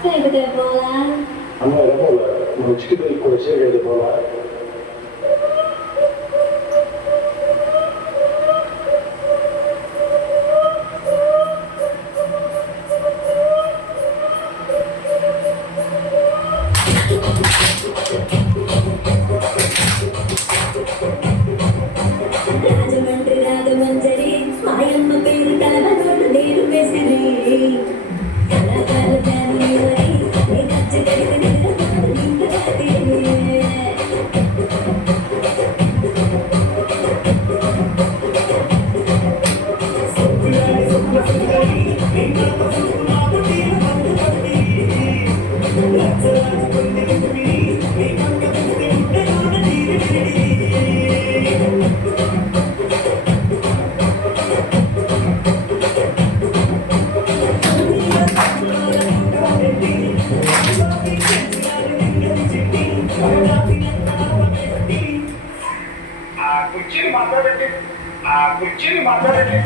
Sevde bola. Allora, non ci credo di quella serie di bola. Rajahmundry Ragamanjari మాయమ్మ పేరు తలవనోడు నేను మెసిరి కళాకారు జాని మరి నీ ఖర్చు కడిగి నిలబడు నిండు రాత్రి కుర్చీని మాట్లాడండి ఆ కుర్చీని మాట్లాడండి